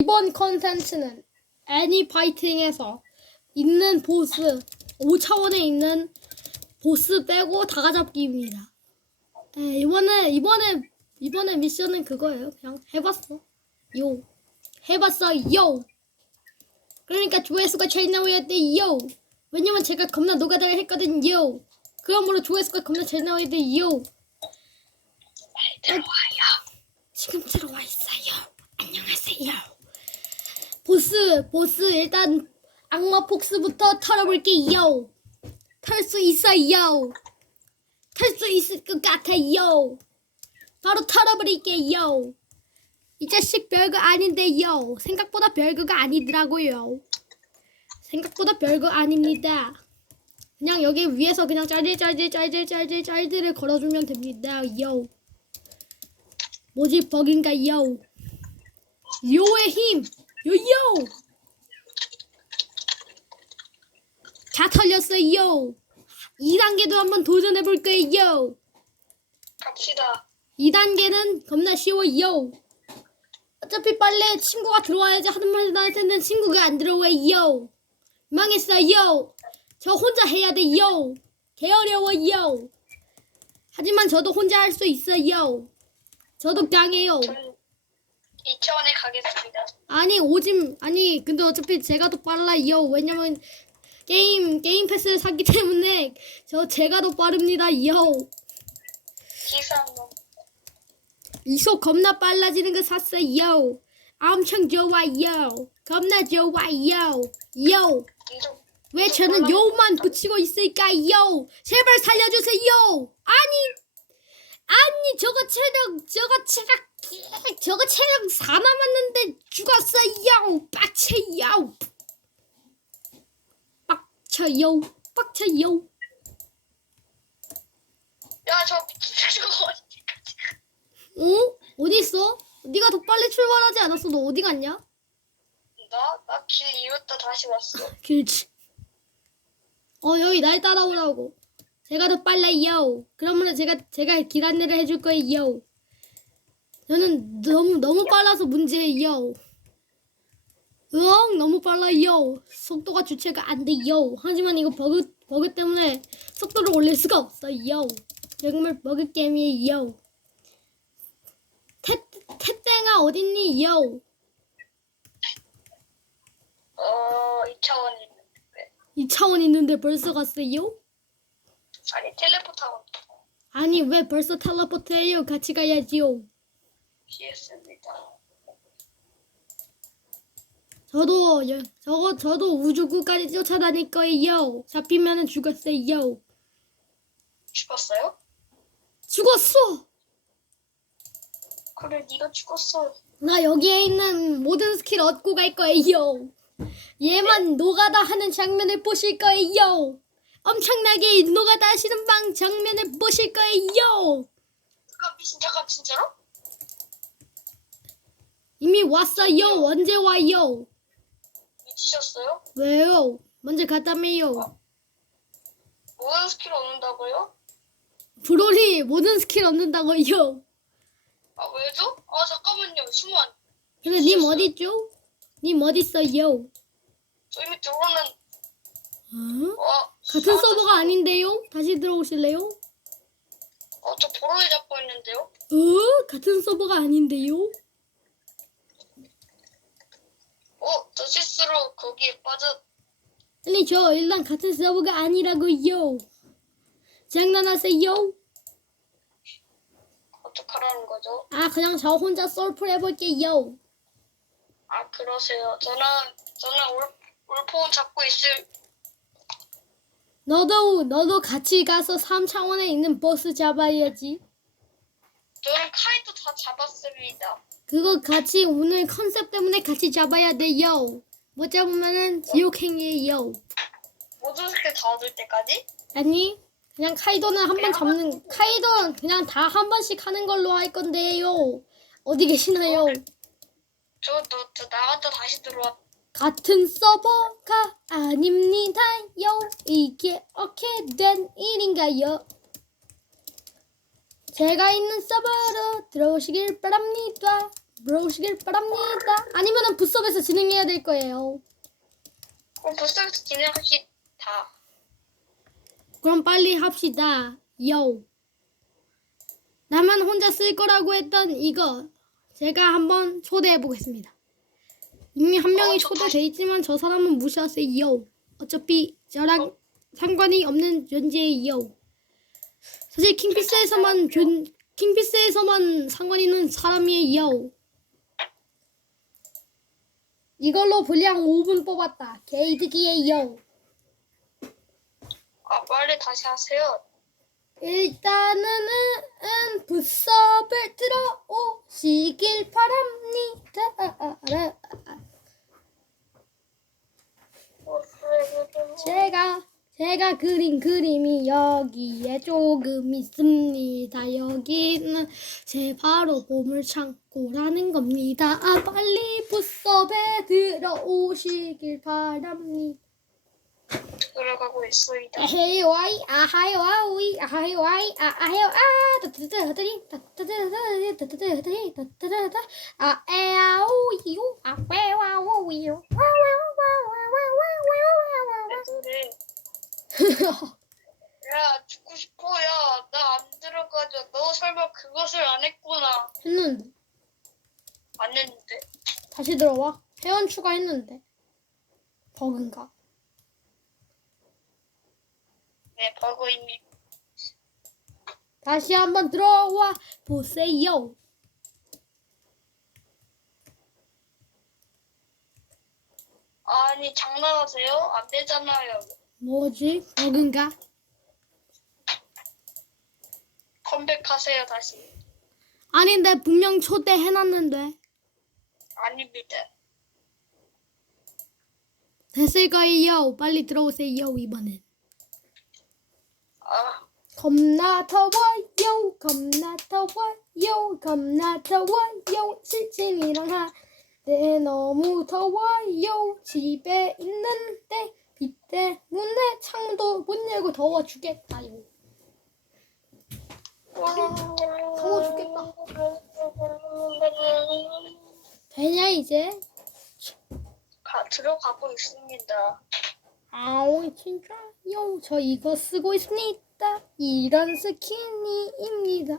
이번 컨텐츠는 애니파이팅에서 있는 보스 5차원에 있는 보스 빼고 다 가잡기입니다. 네, 이번에 이번에 이번에 미션은 그거예요. 그냥 해봤어. 요 해봤어. 요. 그러니까 조회수가 잘 나와야 돼. 요. 왜냐면 제가 겁나 노가다를 했거든 요. 그러므로 조회수가 겁나 잘 나와야 돼. 요. 들어와요. 지금 들어와 있어요. 안녕하세요. 보스, 보스 일단 악마 폭스부터 털어볼게 요. 털 수 있어 요. 털 수 있을 것 같아 요. 바로 털어버릴게 요. 이 자식 별거 아닌데 요. 생각보다 별거가 아니더라고요. 생각보다 별거 아닙니다. 그냥 여기 위에서 그냥 짤질짤질 짤질 짤질 짤질을 걸어주면 됩니다. 요. 뭐지 버긴가 요? 요의 힘! 요요! 다 털렸어요! 2단계도 한번 도전해볼 거예요! 갑시다. 2단계는 겁나 쉬워요! 어차피 빨래 친구가 들어와야지 하는 말도 할 텐데 친구가 안 들어와요! 망했어요! 저 혼자 해야 돼요! 개어려워요! 하지만 저도 혼자 할 수 있어요! 저도 강해요! 저는 2차원에 가겠습니다. 아니 오짐 아니 근데 어차피 제가 더 빨라요. 왜냐면 게임 게임 패스를 샀기 때문에 저 제가 더 빠릅니다 요. 기사모. 이속 겁나 빨라지는 거 샀어요. 엄청 좋아요. 겁나 좋아요. 요. 이동. 왜 저는 요만 붙이고 있을까요? 제발 살려주세요. 아니 아니 저거 체력 저거 체력 저거 체력 4 남았는데 죽었어요 빡쳐요 빡쳐요 빡쳐요 야, 저 미친 거 어디까지? 어? 어디 있어? 네가 더 빨리 출발하지 않았어? 너 어디 갔냐? 나? 나 길 잃었다 다시 왔어. 길치. 어 여기 날 따라오라고. 제가 더 빨라요. 그러면 제가 제가 길 안내를 해줄 거예요. 저는 너무 너무 빨라서 문제예요. 응 너무 빨라요. 속도가 주체가 안 돼요. 하지만 이거 버그 버그 때문에 속도를 올릴 수가 없어요. 정말 버그 게임이에요. 태 태땡아 어딨니 요? 어, 2차원 있는데. 이 차원 있는데 벌써 갔어요? 아니, 텔레포트 하고 아니 왜 벌써 텔레포트 해요? 같이 가야지요. 피했습니다. 저도 여, 저거 저도 우주구까지 쫓아다닐 거예요. 잡히면은 죽었어요. 죽었어요? 죽었어. 그래, 네가 죽었어. 나 여기에 있는 모든 스킬 얻고 갈 거예요. 얘만 노가다 하는 장면을 보실 거예요. 엄청나게 노가다 하시는 방 장면을 보실 거예요. 잠깐, 미친, 잠깐, 진짜로? 이미 왔어요. 언제 와요? 미치셨어요? 왜요? 먼저 갔다며요. 모든 스킬 얻는다고요? 브롤이 모든 스킬 얻는다고요. 아, 왜죠? 아, 잠깐만요. 숨만. 근데 님 어딨죠? 님 어딨어요? 저 이미 들어오는, 어? 어. 같은 아, 서버가 아닌데요? 다시 들어오실래요? 어, 저 보로를 잡고 있는데요? 어? 같은 서버가 아닌데요? 어, 저 실수로 거기에 빠져, 아니 저 일단 같은 서버가 아니라고요. 장난하세요? 어떡하라는 거죠? 아 그냥 저 혼자 솔플 해볼게요. 아, 그러세요. 저는, 저는 울, 울포운 잡고 있을, 너도 너도 같이 가서 3차원에 있는 보스 잡아야지. 저는 카이도 다 잡았습니다. 그거 같이 오늘 컨셉 때문에 같이 잡아야 돼요. 못 잡으면은 지옥행이에요. 모든 스킬 다 얻을 때까지? 아니 그냥 카이도는 한 번 잡는 카이도는 그냥 다 한 번씩 하는 걸로 할 건데요. 어디 계시나요? 저, 저, 저 나갔다 다시 들어왔, 같은 서버가 아닙니다요. 이게 어떻게 된 일인가요? 제가 있는 서버로 들어오시길 바랍니다. 들어오시길 바랍니다. 아니면은 부스업에서 진행해야 될 거예요. 그럼 부스에서 진행합시다. 그럼 빨리 합시다. 요. 나만 혼자 쓸 거라고 했던 이거 제가 한번 초대해 보겠습니다. 이미 한 명이 어, 저 초대돼 있지만 저 사람은 무시하세요. 어차피 저랑 상관이 없는 존재예요. 사실 킹피스에서만 존 킹피스에서만 상관 있는 사람이에요. 이걸로 분량 5분 뽑았다. 개이득이에요. 아, 빨리 다시 하세요. 일단은 은 부스업을 들어오시길 바랍니다. 제가 제가 그린 그림이 여기에 조금 있습니다. 여기는 제 바로 보물 창고라는 겁니다. 아, 빨리 부스업에 들어오시길 바랍니다. 들어가고 있습니다. 에헤이 와이 아하이 와우이 아하이 와이 아하이 아 따따따따리 따따따따리 따따따따리 따따따따 아 에아오이요 아 왜와오이요 애들이 야 죽고 싶어 야나 안 들어가죠. 너 설마 그것을 안 했구나. 했는데 안 했는데. 다시 들어와 회원 추가했는데 버그인가 네 버거입니다. 다시 한번 들어와 보세요 아니 장난하세요? 안 되잖아요. 뭐지? 버그인가? 컴백하세요 다시. 아닌데 분명 초대해놨는데. 아닙니다. 됐을 거예요. 빨리 들어오세요 이번엔. 아. 겁나 더워요 겁나 더워요 겁나 더워요. 실친이랑 하때 너무 더워요. 집에 있는데 비 때문에 창문도 못 열고 더워 죽겠다요 더워 죽겠다. 되냐 이제? 가, 들어가고 있습니다. 아우 진짜 요 저 이거 쓰고 있습니다. 이런 스키니입니다.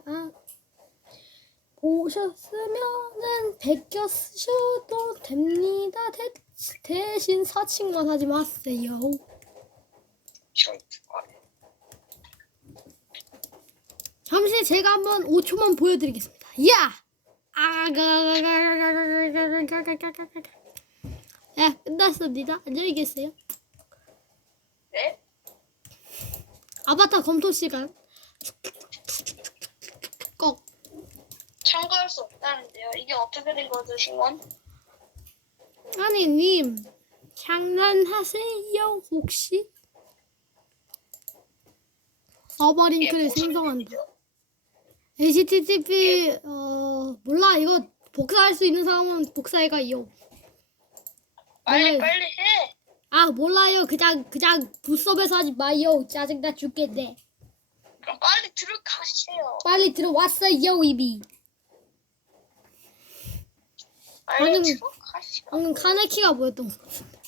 보셨으면은 베껴 쓰셔도 됩니다. 대, 대신 사칭만 하지 마세요 저, 아, 잠시 제가 한번 5초만 보여드리겠습니다 야 아가가가가가가가가가가가가가가 야 끝났습니다 안녕히 계세요 네? 아바타 검토 시간 꼭 참가할 수 없다는데요. 이게 어떻게 된 거죠, 시원? 아니 님 장난하세요 혹시? 서버 링크를 생성한다 HTTP 어 몰라 이거 복사할 수 있는 사람은 복사해가요 빨리 네. 빨리 해. 아 몰라요 그냥 그냥 부스업에서 하지 마요 짜증나 죽겠네 그럼 빨리 들어가세요. 빨리 들어왔어요 이비 빨리 방금- 들어가세요. 방금 카네키가 뭐였던 것 같은데.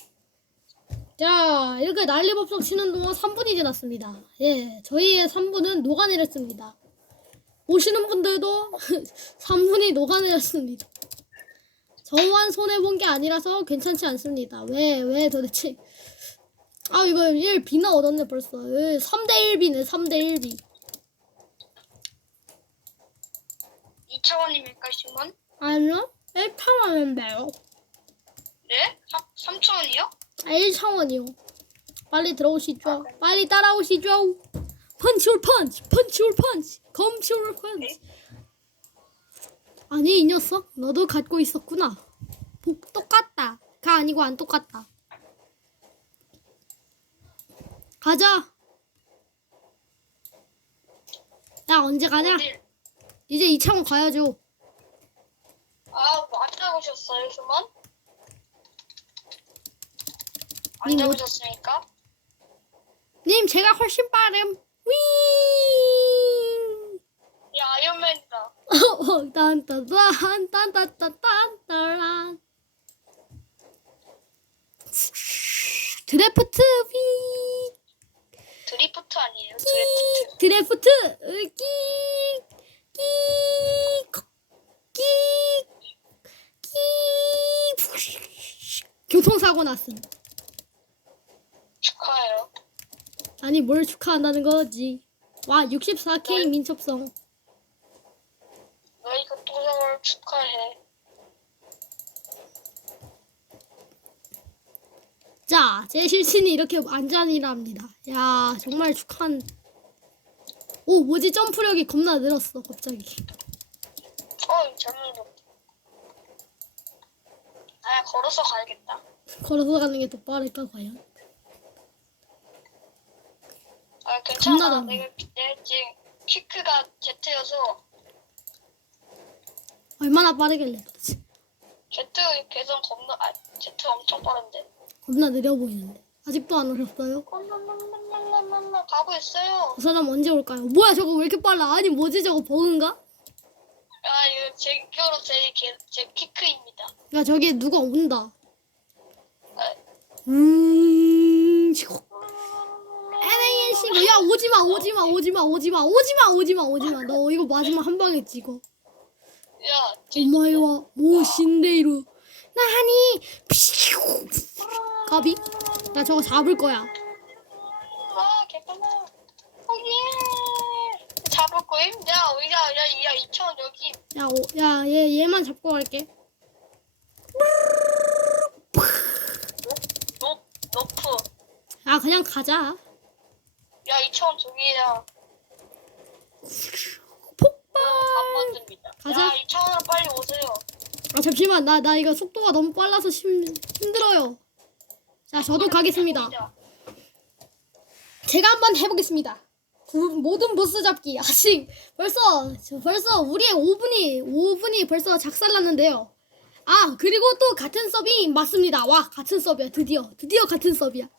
자, 이렇게 난리법석 치는 동안 3분이 지났습니다. 예, 저희의 3분은 녹아내렸습니다. 오시는 분들도 3분이 녹아내렸습니다. 저만 손해본 게 아니라서 괜찮지 않습니다. 왜, 왜 도대체. 아, 이거 1비나 얻었네, 벌써. 3대1비네, 3대1비. 2차원입니까, 시원? 아니요? 1차원인데요. 네? 3, 3차원이요? 아, 1차원이요. 빨리 들어오시죠. 빨리 따라오시죠. 펀치 올 펀치, 펀치 올 펀치, 검치 올 펀치. 아니 이 녀석, 너도 갖고 있었구나. 복 똑같다. 가 아니고 안 똑같다. 가자. 야 언제 가냐? 어딜? 이제 2차원 가야죠. 아, 뭐안 잡으셨어요, 시원? 안 잡으셨습니까? 님 제가 훨씬 빠름. 윙. 야, 아이언맨이다. 딴따따딴따란 드래프트 비 드리프트 아니에요? 드리프트. 드래프트 끼끼끼끼 교통사고 났음 축하해요. 아니 뭘 축하한다는 거지 와 64K 민첩성 너희 교통사고를 축하해. 자, 제 실친이 이렇게 안전이랍니다. 야, 정말 축하한. 오, 뭐지? 점프력이 겁나 늘었어, 갑자기. 어, 재밌어. 아, 걸어서 가야겠다. 걸어서 가는 게 더 빠를까, 과연? 아, 괜찮아. 겁나다. 내가, 내가 지금 키크가 Z여서 얼마나 빠르길래 그러지? Z 개선 겁나, 아, Z 엄청 빠른데. 겁나 느려 보이는데. 아직도 안 오셨어요? 랄랄랄랄랄랄랄 가고 있어요. 그 사람 언제 올까요? 뭐야, 저거 왜 이렇게 빨라? 아니, 뭐지, 저거 버그인가? 아, 이거 제 기어로 제, 개- 제 키크입니다. 야, 저기 누가 온다. 아, 음, 지고. NANC, 야, 오지 마, 오지 마, 오지 마, 오지 마, 오지 마, 오지 마, 오지 마. 너 이거 마지막 한 방에 찍어. 야, 오마이와 모신데이루 나하니 피우 까비 나 저거 잡을 거야 와, 개빨라. 어, 예. 잡을 거임? 야, 야, 야, 야, 2천 여기. 야야얘 얘만 잡고 갈게 높, 높프. 야 그냥 가자 야, 2천 저기야. 폭발! 안 만듭니다. 가자. 야, 2천으로 빨리 오세요. 아 잠시만. 나 나 이거 속도가 너무 빨라서 힘, 힘들어요. 자 저도 가겠습니다. 제가 한번 해보겠습니다. 구, 모든 보스 잡기. 아직 벌써 저 벌써 우리의 5분이 5분이 벌써 작살났는데요. 아 그리고 또 같은 서비 맞습니다. 와 같은 서비야. 드디어 드디어 같은 서비야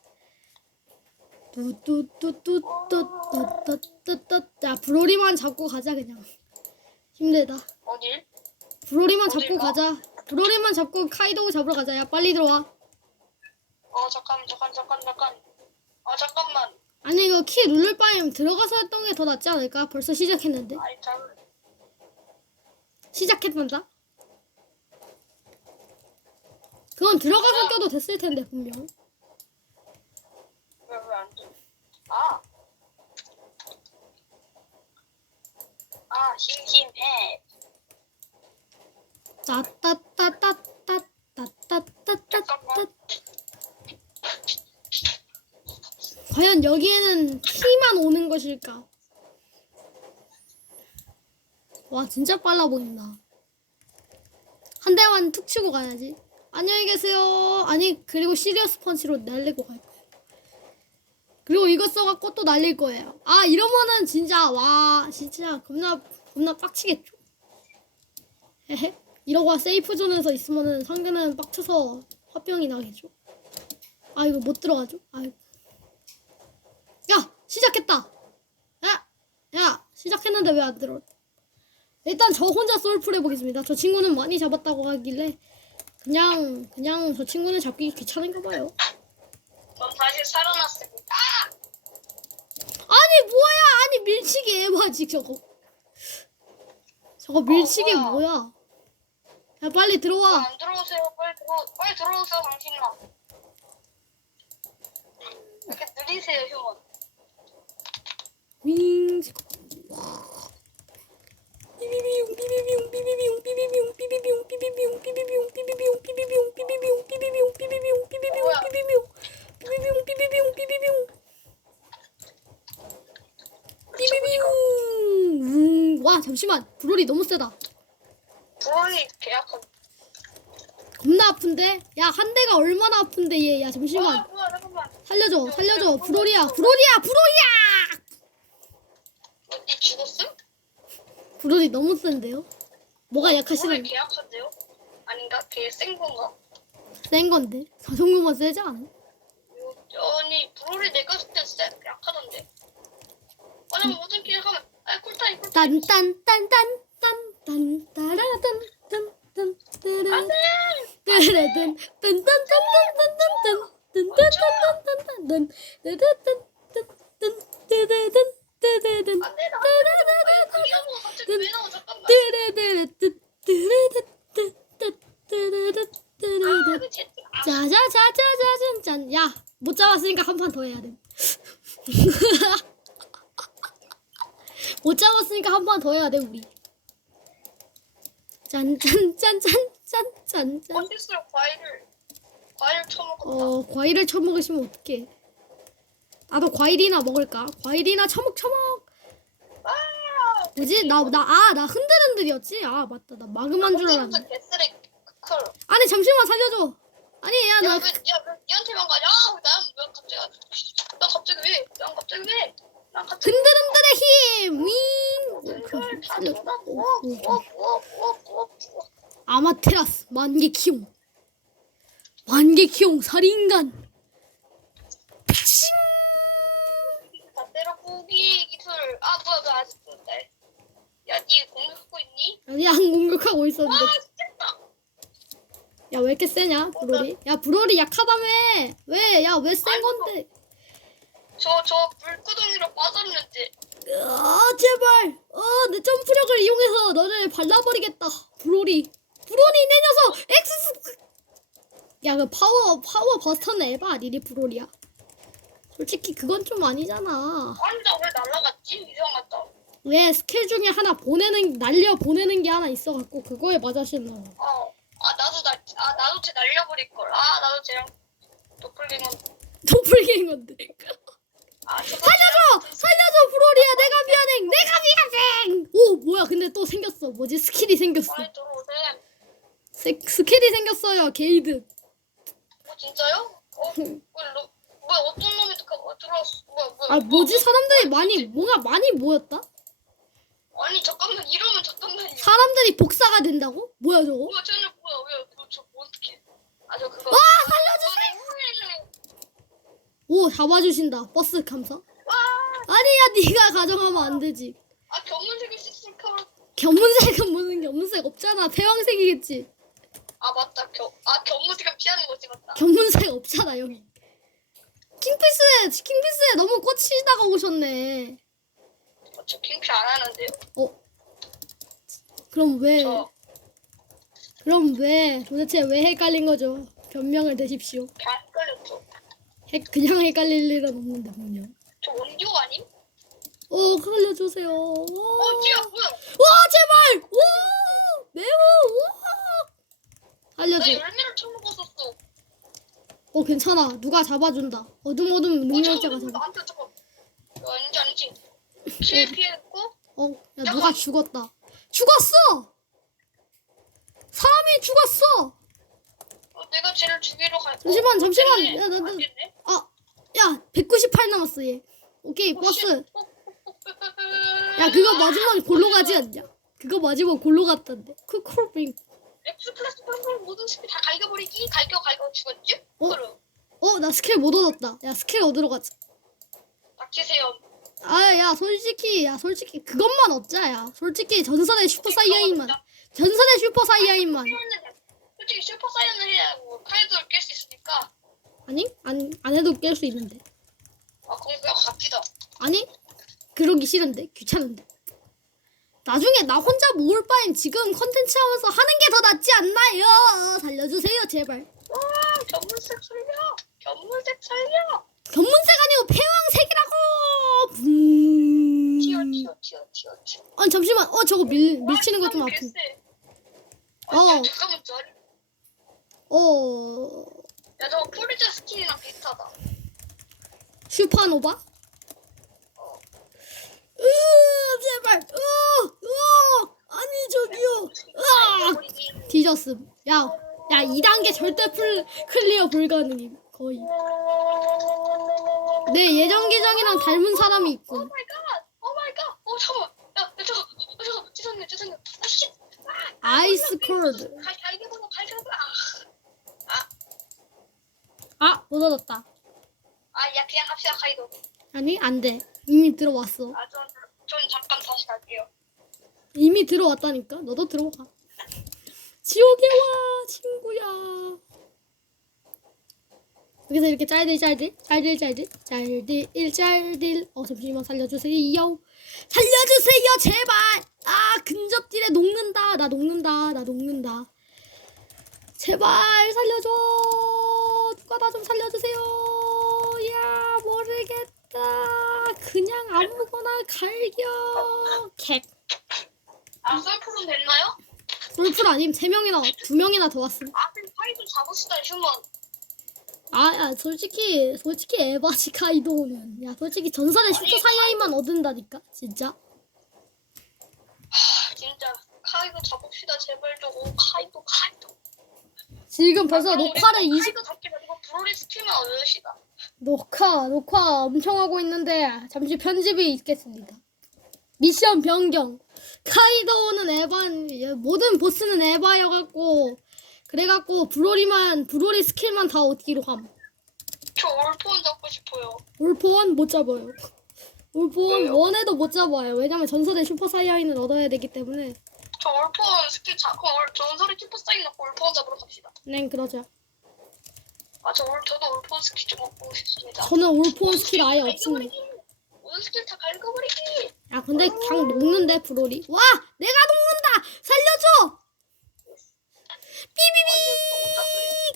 뚜뚜뚜뚜뚜뚜뚜뚜뚜 야 브로리만 잡고 가자 그냥. 힘들다. 어딜? 브로리만 잡고 어딜 가? 가자. 브로리만 잡고 카이도 잡으러 가자. 야 빨리 들어와. 어, 잠깐, 잠깐, 잠깐, 잠깐. 어, 잠깐만. 아니 이거 키 누를 바에 들어가서 했던 게 더 낫지 않을까? 벌써 시작했는데. 아이, 잘. 시작했단다? 그건 들어가서 껴도 됐을 텐데 분명 왜, 왜 안 돼? 아. 아, 힘, 힘, 해. 따따따따따따따따따 과연 여기에는 키만 오는 것일까? 와 진짜 빨라 보인다. 한 대만 툭 치고 가야지. 안녕히 계세요. 아니 그리고 시리어스 펀치로 날리고 갈 거예요. 그리고 이거 써갖고 또 날릴 거예요. 아 이러면은 진짜 와 진짜 겁나 겁나 빡치겠죠. 헤헤. 이러고 세이프 존에서 있으면은 상대는 빡쳐서 화병이 나겠죠. 아 이거 못 들어가죠? 아이고. 야 시작했다. 야, 야 시작했는데 왜 안 들어? 일단 저 혼자 솔플 해보겠습니다. 저 친구는 많이 잡았다고 하길래 그냥 그냥 저 친구는 잡기 귀찮은가 봐요. 전 다시 살아났습니다. 아니 뭐야? 아니 밀치기 에바지 저거. 저거 밀치기 뭐야? 뭐야? 야 빨리 왜 들어와. 안 들어오세요? 빨리 들어, 빨리 들어오세요, 당신아. 이렇게 느리세요, 형은. 윙. 비비비용 비비비용 비비비용 비비비용 비비비용 비비비용 비비비용 비비비용 비비비용 비비비용 비비비용 비비비용 비비비용 뭐야? 비비비용 비비비용 비비비용 비비비용 비비비용 음, 와 잠시만 브롤이 너무 세다 브롤리 계약한. 겁나 아픈데 야 한 대가 얼마나 아픈데 얘야 아, 잠시만 뭐야, 잠깐만. 살려줘 살려줘 브롤이야 브롤이야 브롤이야 어, 니 죽었음? 브롤이 너무 센데요 뭐가 브롤이 약하시는 계약한대요? 아닌가? 걔센 건가? 센 건데 저 정도만 세지 않아? 아니, 브롤이 내가 봤을 때 쎄, 약하던데. 아니, 모든 계약하면, 아, 쿨타임, 쿨타임. 딴딴딴딴딴 딴 따라단 딴딴 따라 안돼. 안돼 나. 뭐 갑자기 왜 나와 잠깐만. 아, 그 채팅. 아, 짜자자자자잔 야못 잡았으니까 한 판 더 해야 돼. 못 잡았으니까 한판더 해야 돼 우리. 짠짠짠짠짠짠짠. 어디서 과일을 과일 처먹었다. 어 과일을 처먹으시면 어떡해. 나도 과일이나 먹을까? 과일이나 처먹 처먹. 아. 뭐지? 나 나 아 나 흔들흔들이었지? 아 맞다 나 마그만 줄 알았네. 개쓰레 클. 아니 잠시만 살려줘. 아니 야, 야 나 왜, 야, 왜 니한테만 가냐? 아, 난왜 갑자기, 나 갑자기 왜? 난 갑자기 왜? 흔들흔들의 힘. 윙. 아마테라스 만개 키용 만개 키용 살인간 픽싱 다 때려 부기 기술. 아, 뭐야, 너 아직도 날. 야, 니 공격하고 있니? 아니 안 공격하고 아, 있었는데 진짜. 야 왜 이렇게 세냐 브롤이 야 브롤이 약하다며 왜 야 왜 센 건데 저, 저 물구덩이로 빠졌는데. 아 제발 어내 점프력을 이용해서 너를 발라버리겠다 브롤이 브롤이 내 녀석 엑스 야그 파워 파워 버스터는 에바 니네 브롤이야 솔직히 그건 좀 아니잖아 완전 왜 날라갔지? 이상하다. 왜 스킬 중에 하나 보내는 날려 보내는 게 하나 있어갖고 그거에 맞아시나 봐. 어. 아, 나도 날, 아, 나도 쟤 날려버릴걸. 아, 나도 쟤랑 도플갱어. 도플갱어인데 아, 살려줘! 살려줘 브로리야! 내가 미안해! 내가 미안해! 오 뭐야 근데 또 생겼어. 뭐지? 스킬이 생겼어. 빨리 들어오세. 스, 스킬이 생겼어요 게이드. 어, 진짜요? 어, 왜, 너, 뭐야, 어떤 놈이 또 가- 들어왔어? 뭐야, 뭐야. 아 뭐지? 사람들이 많이 뭔가 많이 모였다? 아니, 잠깐만, 이러면 잠깐만요. 사람들이 복사가 된다고? 뭐야 저거? 뭐야, 쟤는 뭐야, 왜, 뭐, 저, 뭐, 어떻게. 아, 저 그거. 와 살려주세요 오 잡아주신다. 버스 감사 와, 아니야 네가 가져가면 안 되지. 아, 검은색이 시스카로. 견문색은 무슨 견문색 없잖아. 태왕색이겠지. 아, 맞다. 겨, 아, 견문색은 피하는 거지, 맞다. 견문색 없잖아 여기. 킹피스에 킹피스에 너무 꽂히다가 오셨네. 어, 저 킹피 안 하는데요. 어? 그럼 왜? 저, 그럼 왜? 도대체 왜 헷갈린 거죠? 변명을 대십시오. 헷갈렸죠. 헷- 그냥 헷갈릴 일은 없는데 분명 저 원듀 아님? 어 살려주세요 와 어, 쟤야, 뭐야. 제발 와 매우 와나 알려줘 열매를 처먹었었어. 어 괜찮아 누가 잡아준다 어둠 어둠 능력자가 어, 잡아 나한테 잠깐. 이거 아니지, 아니지. 피해 피했고. 어 야 누가 죽었다 죽었어 사람이 죽었어 어, 내가 쟤를 죽이러 갈. 잠시만, 어, 잠시만. 야, 나, 나- 안 됐네. 아야 198 남았어 얘 오케이 어, 버스 씨. 어, 야 그거 맞으면 골로 가지 않냐 그거 맞으면 골로 갔던데 크크빙 엑스 클래스 모든 스킬 다 갈겨버리기. 갈겨 갈겨 죽었지? 어? 그럼 어 나 스킬 못 얻었다 야 스킬 얻으러 가자 닥치세요. 아 야 솔직히 야 솔직히 그것만 얻자 야 솔직히 전설의 슈퍼 사이야인만 전설의 슈퍼 사이야인만 솔직히 슈퍼 사이언을 해야 뭐 카이드를 깰 수 있으니까. 아니 안, 안 해도 깰 수 있는데 아 그럼 그냥 갑시다. 아니 그러기 싫은데 귀찮은데 나중에 나 혼자 모을 바엔 지금 컨텐츠 하면서 하는 게 더 낫지 않나요 살려주세요 제발 와 견문색 살려. 견문색 살려. 견문색 아니고 패왕색이라고 음... 튀어 튀어 튀어 튀어 튀어. 아니 잠시만 어 저거 밀, 밀치는 거 좀 아픈 어. 어. 잠깐만 저 어 야, 저 프리즈 스킨이랑 비슷하다. 슈퍼노바 어. 으 제발 으으 아니 저기요 으아. 뒤졌음 야야 2단계 절대 풀 클리어 불가능임 거의 내 예전 계정이랑 닮은 사람이 오 있군 마이 갓. 오 마이 갓. 어, 잠깐만. 야, 야, 저거, 어, 저거, 죄송해요, 죄송해요. 아, 씨. 아, 아이스 콜드 갈, 갈겨보고, 갈겨보고. 아, 아 못 얻었다 아, 야, 그냥 합시다, 카이도. 아니 안 돼 이미 들어왔어 아, 전, 전 잠깐 다시 갈게요. 이미 들어왔다니까. 너도 들어와. 지옥에 와 친구야. 여기서 이렇게 짤들 짤들 짤들 짤들 짤들 짤들 어 잠시만 살려주세요. 살려주세요 제발. 아 근접질에 녹는다. 나 녹는다. 나 녹는다. 제발 살려줘. 누가 나 좀 살려주세요. 야 모르겠다. 그냥 아무거나 갈겨. 객. 아 썰풀은 됐나요? 솔플 아님 세 명이나 두 명이나 더 왔음. 아 그럼 파이 좀 잡읍시다 휴먼 아, 야, 솔직히 솔직히 에바지 카이도는 야 솔직히 전설의 슈퍼 사이아이만 얻은다니까 진짜. 아, 진짜 카이도 잡읍시다 제발 좀 오 카이도 카이도 지금 벌써 녹화를 20 카이도 잡기 말 고 브로리 스킬만 얻읍시다 녹화 녹화 엄청 하고 있는데 잠시 편집이 있겠습니다. 미션 변경. 카이도는 에반 예, 모든 보스는 에바여갖고 그래갖고 브로리만 브로리 스킬만 다 얻기로 함. 저 올폰 잡고 싶어요 올포원 못 잡아요. 올포원 왜요? 원해도 못 잡아요. 왜냐면 전설의 슈퍼 사이아인을 얻어야 되기 때문에. 저 올폰 스킬 잡고 올- 전설의 슈퍼 사인 넣고 올폰 잡으러 갑시다 네, 그러죠. 아저 올 저도 올폰 스킬 좀 얻고 싶습니다 저는 올포원 스킬 아예 없습니다. 모든 스킬 다 갈겨버리기 야, 근데 그냥 녹는데 브로리. 와, 내가 녹는다. 살려줘.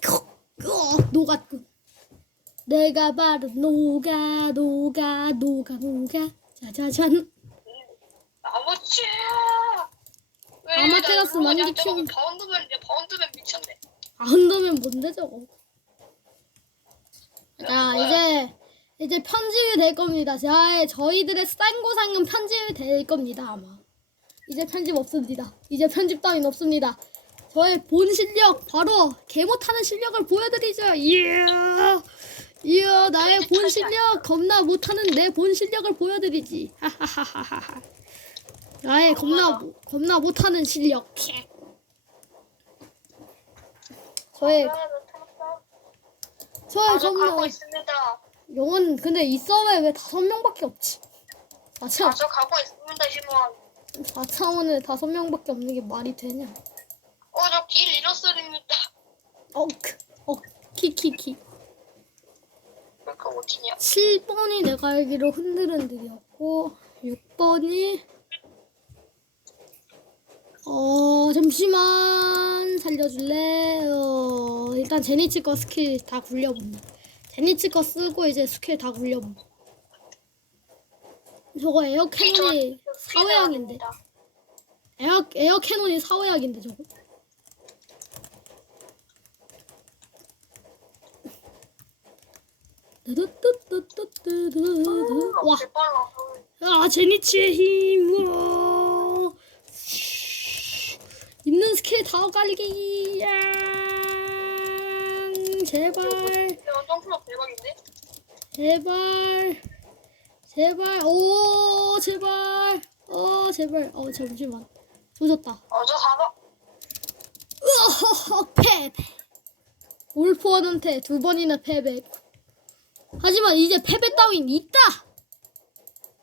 삐비비. 어, 녹았군. 내가 바로 녹아, 녹아, 녹아, 녹아. 짜자잔. 아무치 아마테라스 만기 키운- 바운드맨 이제 바운드맨 미쳤네 아, 흔들면 뭔데 저거? 자, 이제 이제 편집이 될 겁니다. 자, 저희들의 쌍고상은 편집이 될 겁니다, 아마. 이제 편집 없습니다. 이제 편집 따윈 없습니다. 저의 본 실력 바로 개 못하는 실력을 보여드리죠. 이야, 이야, 나의 본 실력 겁나 못하는 내 본 실력을 보여드리지. 하하하하하. 나의 겁나 모- 겁나 못하는 실력. 저의 아. 저의 아, 저 겁나 있습니다 영은 근데 이 서버에 왜 다섯 명밖에 없지? 아, 4차 저 가고 있습니다 시몬 4차원에 다섯 명밖에 없는 게 말이 되냐? 어 저 길 잃었습니다 어, 크, 어, 키키키. 그러니까 어디냐 7번이 내가 알기로 흔들흔들이었고 6번이 어 잠시만 살려줄래? 어 일단 제니치 거 스킬 다 굴려본다. 제니치 거 쓰고 이제 스킬 다 굴려본다. 저거 에어 캐논이 사회약인데. 에어 에어 캐논이 사회약인데 저거. 뚜뚜뚜뚜뚜뚜뚜. 와, 아 제니치의 힘. 우와. 있는 스킬 다 갈기. 야. 제발, 점프력 대박인데? 제발, 제발. 오, 제발. 어, 제발. 어, 잠시만. 조졌다. 어저 패배 올포원한테 두 번이나 패배 하지만 이제 패배 따윈 있다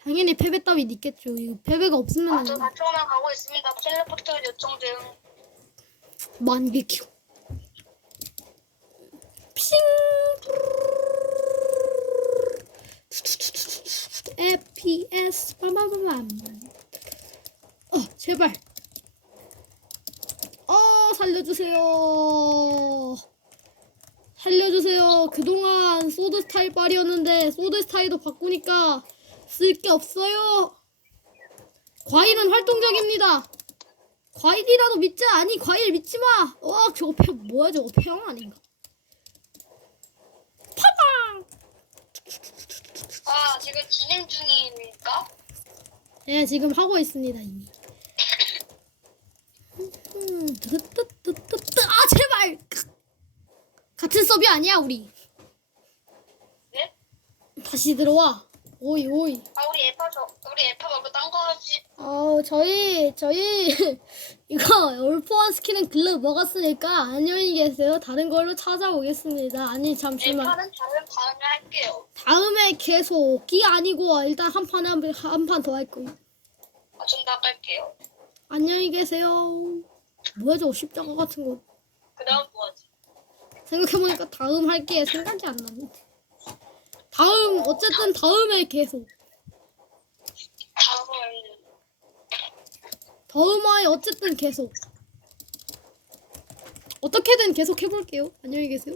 당연히 패배 따윈 있겠죠 이거 패배가 없으면 아저 4초만 가고 있습니다 텔레포트 요청 중 만개큐 핑. FPS 빠바바밤. 어 제발. 어 살려주세요. 살려주세요. 그동안 소드 스타일 빨이었는데 소드 스타일도 바꾸니까 쓸 게 없어요. 과일은 활동적입니다 과일이라도 믿자 아니 과일 믿지 마. 와 저거 폐 뭐야 저거 폐영 아닌가? 파방. 아 지금 진행 중입니까? 네 지금 하고 있습니다 이미. 음, 뜨뜨뜨뜨뜨. 아 제발. 같은 서비 아니야 우리. 네? 다시 들어와. 오이 오이. 아 우리 에파 저 우리 에파 말고 딴거 하지 어 저희 저희 이거 올포한 스킬은 글러 먹었으니까 안녕히 계세요. 다른 걸로 찾아오겠습니다. 아니 잠시만. 에파는 다른 다음에 할게요 다음에 계속 끼 아니고 일단 한 판에 한판 더 할 거예요. 아 좀 나갈게요 안녕히 계세요. 뭐야 저 십자가 같은 거. 그 다음 뭐하지? 생각해보니까 다음 할 게 생각이 안 나는데. 다음 어쨌든 다음에 계속. 다음은 다음화에 어쨌든 계속. 어떻게든 계속 해볼게요. 안녕히 계세요.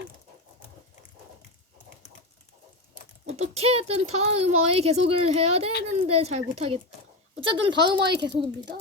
어떻게든 다음화에 계속을 해야 되는데 잘 못하겠다. 어쨌든 다음화에 계속입니다.